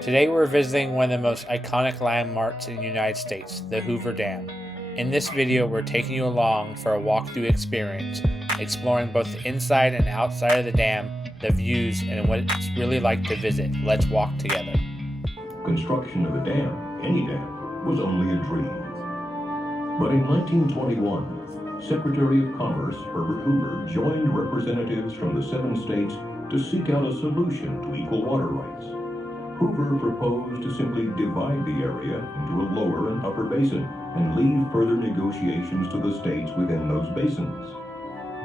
Today we're visiting one of the most iconic landmarks in the United States, the Hoover Dam. In this video we're taking you along for a walkthrough experience, exploring both the inside and outside of the dam, the views, and what it's really like to visit. Let's walk together. Construction of a dam, any dam, was only a dream. But in 1921, Secretary of Commerce Herbert Hoover joined representatives from the 7 states to seek out a solution to equal water rights. Hoover proposed to simply divide the area into a lower and upper basin and leave further negotiations to the states within those basins.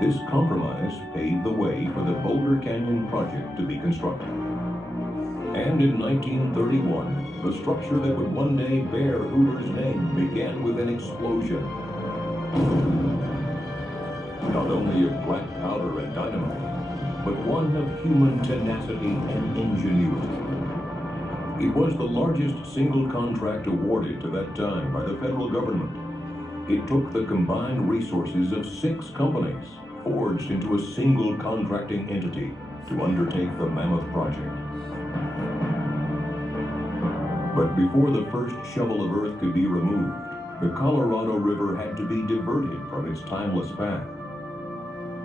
This compromise paved the way for the Boulder Canyon project to be constructed. And in 1931, the structure that would one day bear Hoover's name began with an explosion. Not only of black powder and dynamite, but one of human tenacity and ingenuity. It was the largest single contract awarded to that time by the federal government. It took the combined resources of 6 companies, forged into a single contracting entity, to undertake the mammoth project. But before the first shovel of earth could be removed, the Colorado River had to be diverted from its timeless path.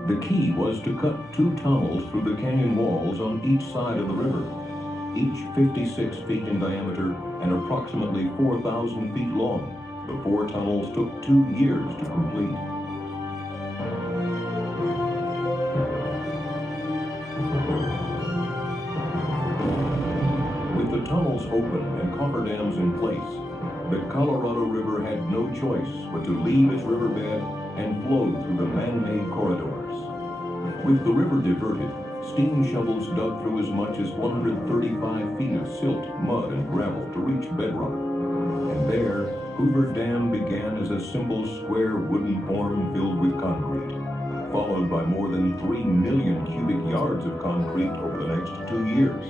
The key was to cut 2 tunnels through the canyon walls on each side of the river, each 56 feet in diameter and approximately 4,000 feet long. The 4 tunnels took 2 years to complete. With the tunnels open and cofferdams in place, the Colorado River had no choice but to leave its riverbed and flow through the man-made corridors. With the river diverted, steam shovels dug through as much as 135 feet of silt, mud, and gravel to reach bedrock. And there, Hoover Dam began as a simple square wooden form filled with concrete, followed by more than 3 million cubic yards of concrete over the next 2 years.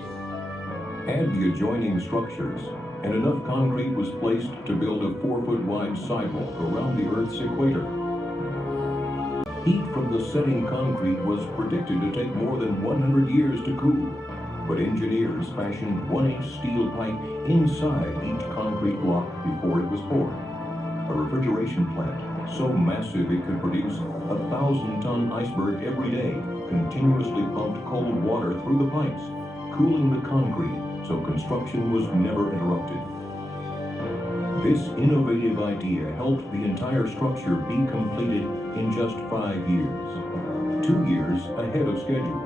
Add the adjoining structures, and enough concrete was placed to build a 4-foot wide sidewalk around the Earth's equator. Heat from the setting concrete was predicted to take more than 100 years to cool, but engineers fashioned 1-inch steel pipe inside each concrete block before it was poured. A refrigeration plant so massive it could produce a 1,000-ton iceberg every day continuously pumped cold water through the pipes, cooling the concrete so construction was never interrupted. This innovative idea helped the entire structure be completed in just 5 years, 2 years ahead of schedule.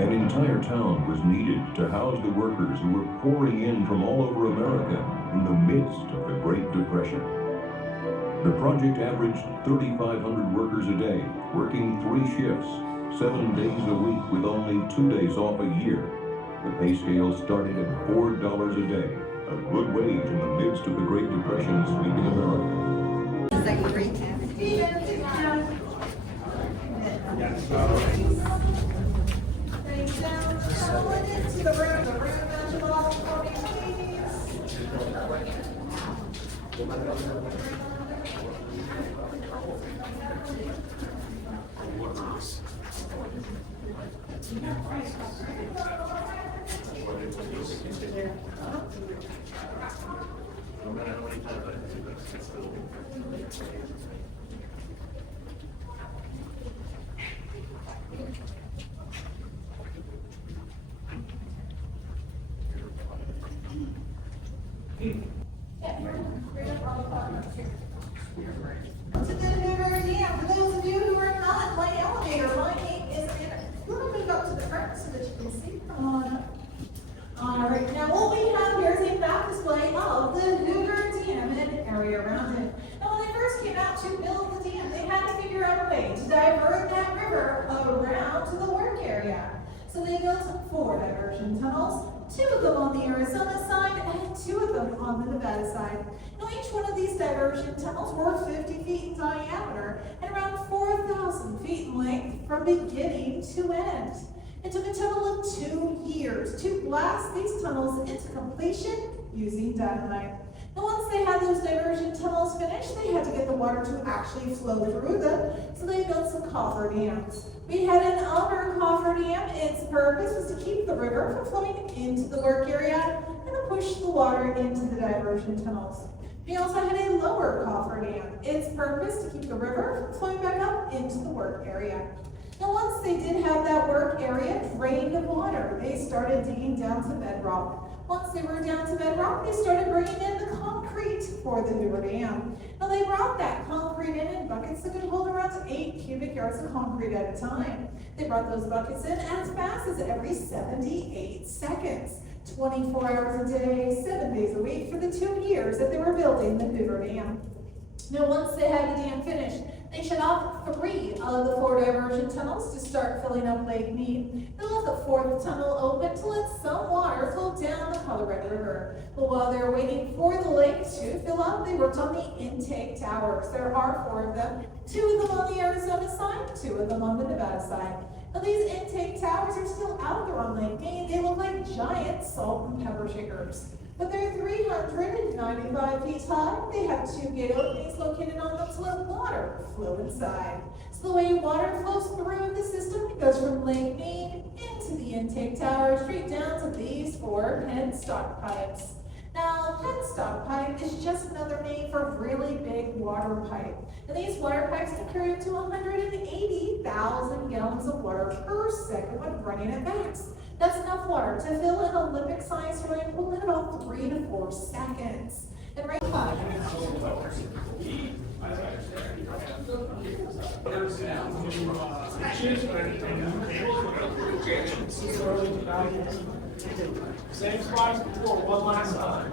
An entire town was needed to house the workers who were pouring in from all over America in the midst of the Great Depression. The project averaged 3,500 workers a day, working 3 shifts, 7 days a week with only 2 days off a year. The pay scale started at $4 a day, a good wage in the midst of the Great Depression sweeping America. To the Hoover Dam, for those of you who are not my elevator, my name is Anna. We're going to move up to the front so that you can see. Come on up. All right, now what we have here is a map display of the Hoover Dam and an area around it. Now when they first came out to build the dam, they had to figure out a way to divert that river around to the work area. So they built 4 diversion tunnels, 2 of them on the Arizona side and 2 of them on the Nevada side. Now each one of these diversion tunnels were 50 feet in diameter and around 4,000 feet in length from beginning to end. It took a total of 2 years to blast these tunnels into completion using dynamite. And once they had those diversion tunnels finished, they had to get the water to actually flow through them, so they built some coffer dams. We had an upper coffer dam. Its purpose was to keep the river from flowing into the work area and to push the water into the diversion tunnels. We also had a lower coffer dam. Its purpose to keep the river from flowing back up into the work area. Now once they did have that work area drained of water, they started digging down to bedrock. Once they were down to bedrock, they started bringing in the concrete for the Hoover Dam. Now they brought that concrete in buckets that could hold around 8 cubic yards of concrete at a time. They brought those buckets in as fast as every 78 seconds. 24 hours a day, 7 days a week for the 2 years that they were building the Hoover Dam. Now once they had the dam finished, they shut off 3 of the 4 diversion tunnels to start filling up Lake Mead. They left the 4th tunnel open to let some water flow down the Colorado River. But while they were waiting for the lake to fill up, they worked on the intake towers. There are 4 of them, 2 of them on the Arizona side, 2 of them on the Nevada side. Now these intake towers are still out there on Lake Mead. They look like giant salt and pepper shakers. But they're 395 feet high. They have 2 gate openings located on them to let water flow inside. So the way water flows through the system, it goes from Lake Mead into the intake tower, straight down to these 4 penstock pipes. Now, penstock pipe is just another name for really big water pipe. And these water pipes can carry up to 180,000 gallons of water per second when running at max. That's enough water to fill an Olympic-sized swimming pool in about 3 to 4 seconds. And right same spot as before, one last time.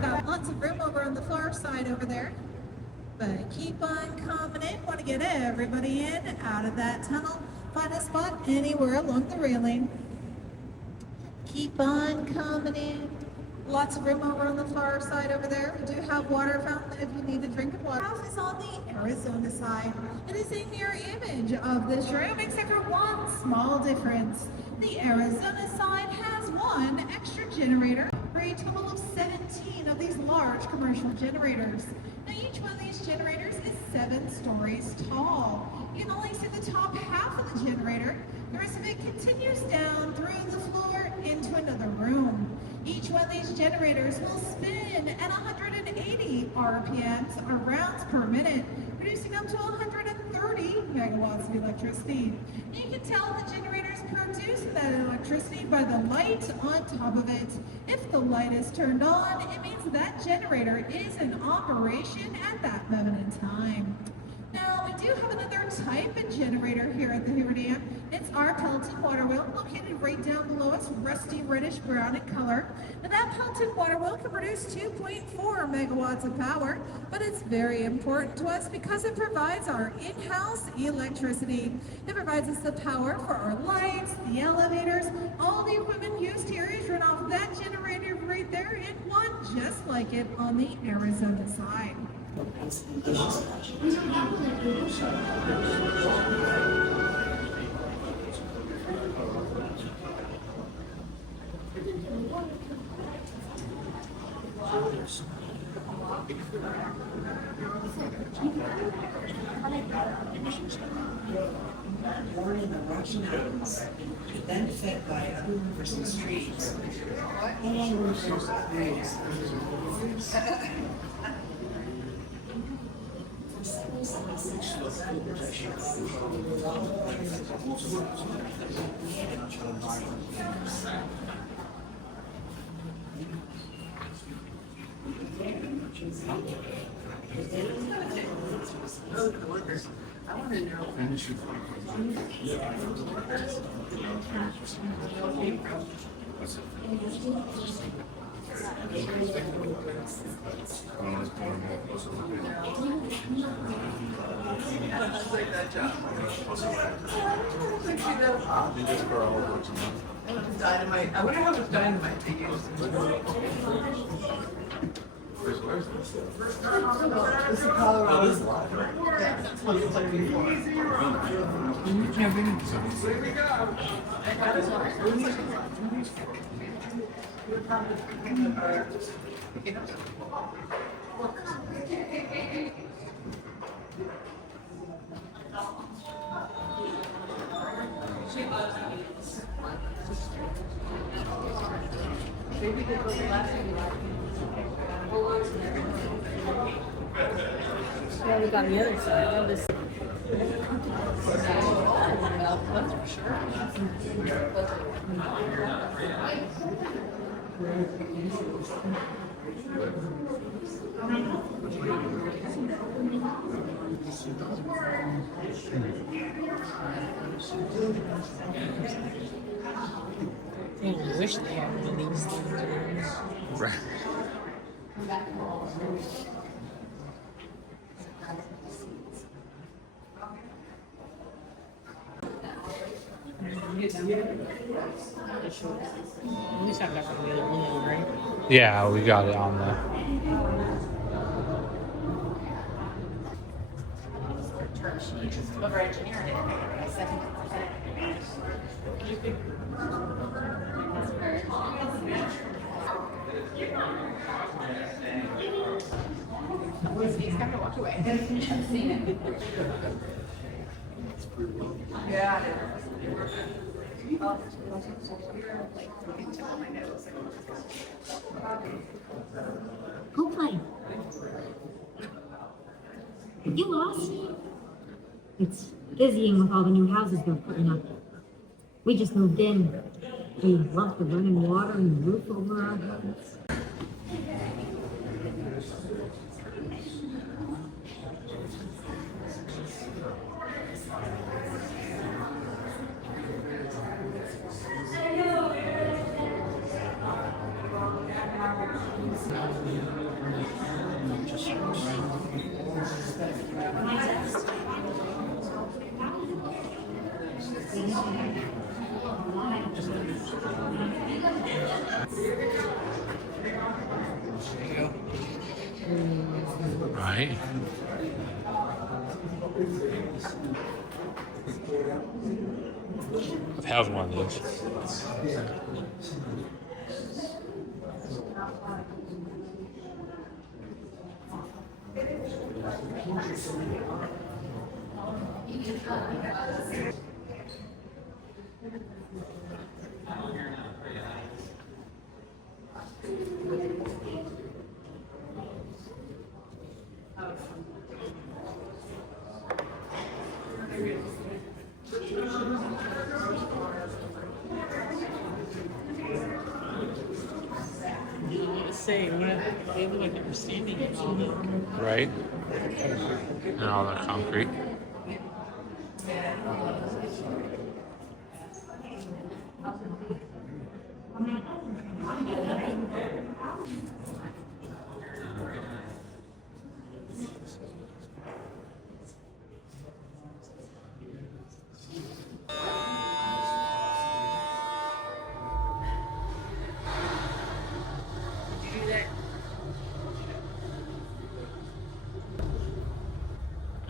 got lots of room over on the far side over there. But keep on coming in. Want to get everybody in, out of that tunnel. Find a spot anywhere along the railing. Keep on coming in. Lots of room over on the far side over there. We do have water fountain if you need a drink of water. The house is on the Arizona side. It is a mirror image of this room, except for one small difference. The Arizona side has 1 extra generator for a total of 17 of these large commercial generators. Now each one of these generators is 7 stories tall. You can only see the top half of the generator. The rest of it continues down through the floor into another room. Each one of these generators will spin at 180 RPMs, or rounds per minute, producing up to 130 megawatts of electricity. And you can tell the generators produce that electricity by the light on top of it. If the light is turned on, it means that generator is in operation at that moment in time. Now, we do have another type of generator here at the Hoover Dam. It's our pelleted water wheel, located right down below us, rusty reddish brown in color. And that pelleted water wheel can produce 2.4 megawatts of power, but it's very important to us because it provides our in-house electricity. It provides us the power for our lights, the elevators, all the equipment used here is run off that generator right there, and one just like it on the Arizona side. Born in the Rocky Mountains, then fed by other rivers and streams. I want to know. Dynamite. I wonder how much dynamite they use. This is Colorado's lot. Yeah, we got on the other side of this. I wish they had one of these things. Right. At least I got the other one, right? Yeah, we got it on the. Over engineering. He's got to walk away. I've seen it. Yeah. Go play. You lost. It's dizzying with all the new houses they're putting up. We just moved in. We love the running water and the roof over our heads. Right. I've had one of those. Say, they look like they were standing in all the. Right. And all that concrete.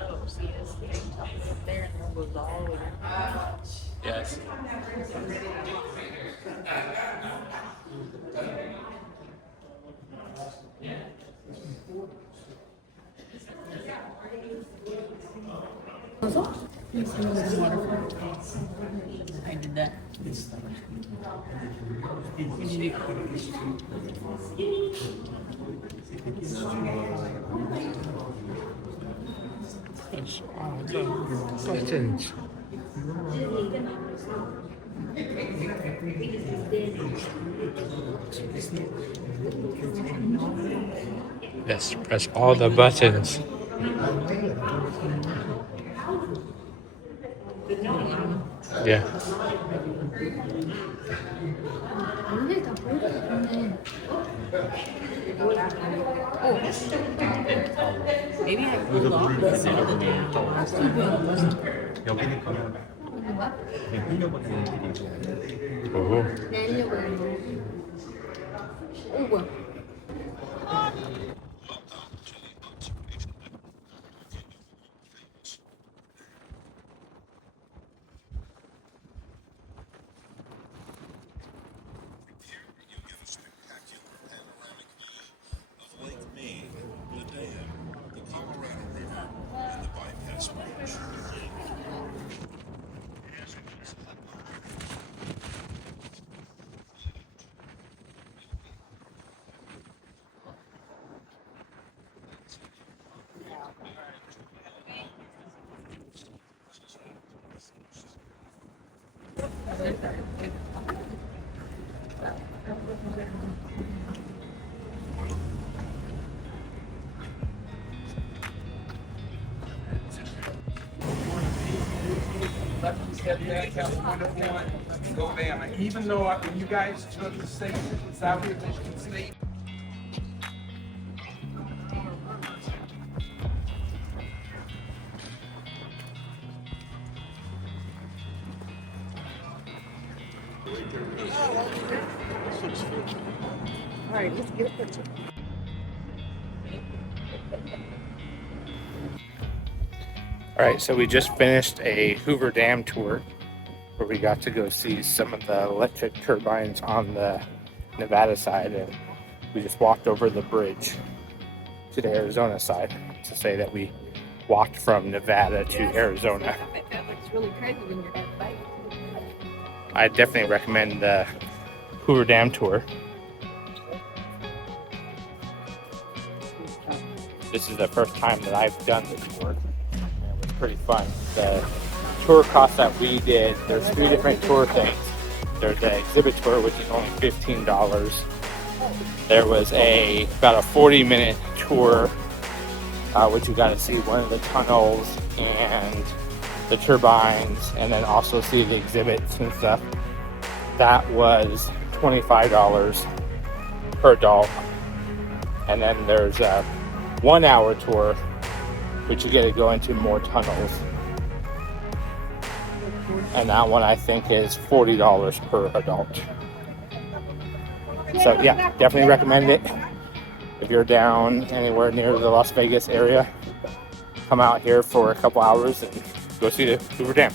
Oh, see, it's there and then goes all the way down. Yes. I did that. What did you Buttons. Yes, press all the buttons. Yeah. Maybe I pulled off the side of the damn last time. 여기는 그냥 흘려보내는 길이고 Oh. 내려고. 오, 뭐야. Even though you guys took the state, South Michigan State. All right, let's get a picture. All right, so we just finished a Hoover Dam tour where we got to go see some of the electric turbines on the Nevada side, and we just walked over the bridge to the Arizona side to say that we walked from Nevada to Arizona. That looks really crazy when you're that bike. I definitely recommend the Hoover Dam tour. This is the first time that I've done the tour. It was pretty fun. The tour cost that we did, there's 3 different tour things. There's the exhibit tour, which is only $15. There was about a 40-minute tour, which you got to see one of the tunnels and the turbines, and then also see the exhibits and stuff. That was $25 per adult. And then there's a 1-hour tour, which you get to go into more tunnels. And that one I think is $40 per adult. So yeah, definitely recommend it. If you're down anywhere near the Las Vegas area, come out here for a couple hours and go see the Hoover Dam.